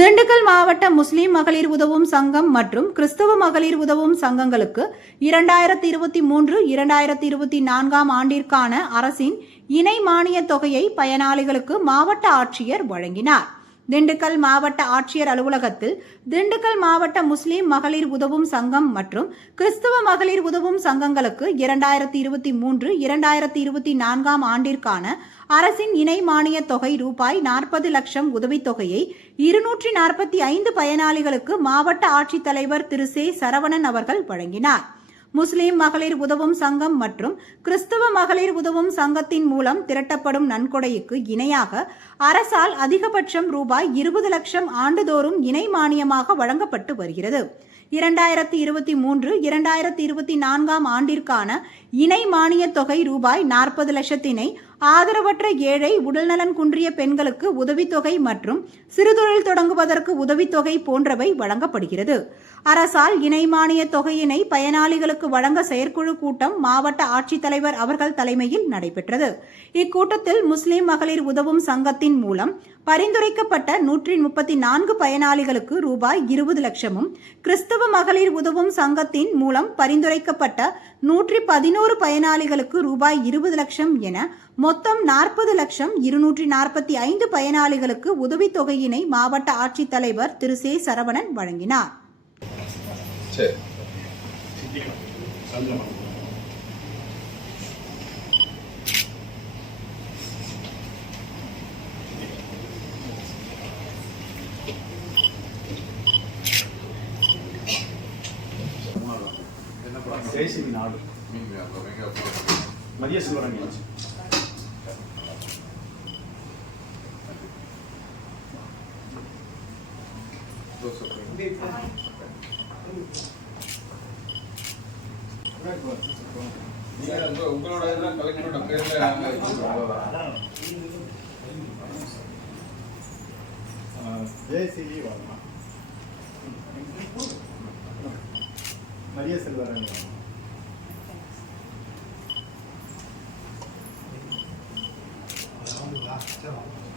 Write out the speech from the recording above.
திண்டுக்கல் மாவட்ட முஸ்லிம் மகளிர் உதவும் சங்கம் மற்றும் கிறிஸ்தவ மகளிர் உதவும் சங்கங்களுக்கு இரண்டாயிரத்தி இருபத்தி மூன்று இரண்டாயிரத்தி இருபத்தி நான்காம் ஆண்டிற்கான அரசின் இணை மானியத் தொகையை பயனாளிகளுக்கு மாவட்ட ஆட்சியர் வழங்கினார். திண்டுக்கல் மாவட்ட ஆட்சியர் அலுவலகத்தில் திண்டுக்கல் மாவட்ட முஸ்லீம் மகளிர் உதவும் சங்கம் மற்றும் கிறிஸ்துவ மகளிர் உதவும் சங்கங்களுக்கு இரண்டாயிரத்தி இருபத்தி மூன்று இரண்டாயிரத்தி இருபத்தி நான்காம் ஆண்டிற்கான அரசின் இணை மானிய தொகை ரூபாய் நாற்பது லட்சம் உதவித்தொகையை இருநூற்றி நாற்பத்தி ஐந்து பயனாளிகளுக்கு மாவட்ட ஆட்சித்தலைவர் திரு. சே. சரவணன் அவர்கள் வழங்கினார். முஸ்லிம் மகளிர் உதவும் சங்கம் மற்றும் கிறிஸ்தவ மகளிர் உதவும் சங்கத்தின் மூலம் திரட்டப்படும் நன்கொடைக்கு இணையாக அரசால் அதிகபட்சம் ரூபாய் இருபது லட்சம் ஆண்டுதோறும் இணை மானியமாக வழங்கப்பட்டு வருகிறது. இரண்டாயிரத்தி இருபத்தி மூன்று இரண்டாயிரத்தி இருபத்தி நான்காம் ஆண்டிற்கான இணை மானியத் தொகை ரூபாய் நாற்பது லட்சத்தினை ஆதரவற்ற ஏழை உடல்நலன் குன்றிய பெண்களுக்கு உதவித்தொகை மற்றும் சிறுதொழில் தொடங்குவதற்கு உதவித்தொகை போன்றவை வழங்கப்படுகிறது. அரசால் இணை மானிய தொகையினை பயனாளிகளுக்கு வழங்க செயற்குழு கூட்டம் மாவட்ட ஆட்சித்தலைவர் அவர்கள் தலைமையில் நடைபெற்றது. இக்கூட்டத்தில் முஸ்லிம் மகளிர் உதவும் சங்கத்தின் மூலம் பரிந்துரைக்கப்பட்ட நூற்றி முப்பத்தி நான்கு பயனாளிகளுக்கு ரூபாய் இருபது லட்சமும் கிறிஸ்தவ மகளிர் உதவும் சங்கத்தின் மூலம் பரிந்துரைக்கப்பட்ட நூற்றி பதினோரு பயனாளிகளுக்கு ரூபாய் இருபது லட்சம் என மொத்தம் நாற்பது லட்சம் இருநூற்றி நாற்பத்தி ஐந்து பயனாளிகளுக்கு உதவித்தொகையினை மாவட்ட ஆட்சித்தலைவர் திரு. சே. சரவணன் வழங்கினார். மதிய சிவரங்கி. உங்களோட இதெல்லாம் கலெக்டரோட பேர்ல ஜெயசிவி வர்மா மரிய செல்வரங்கி still.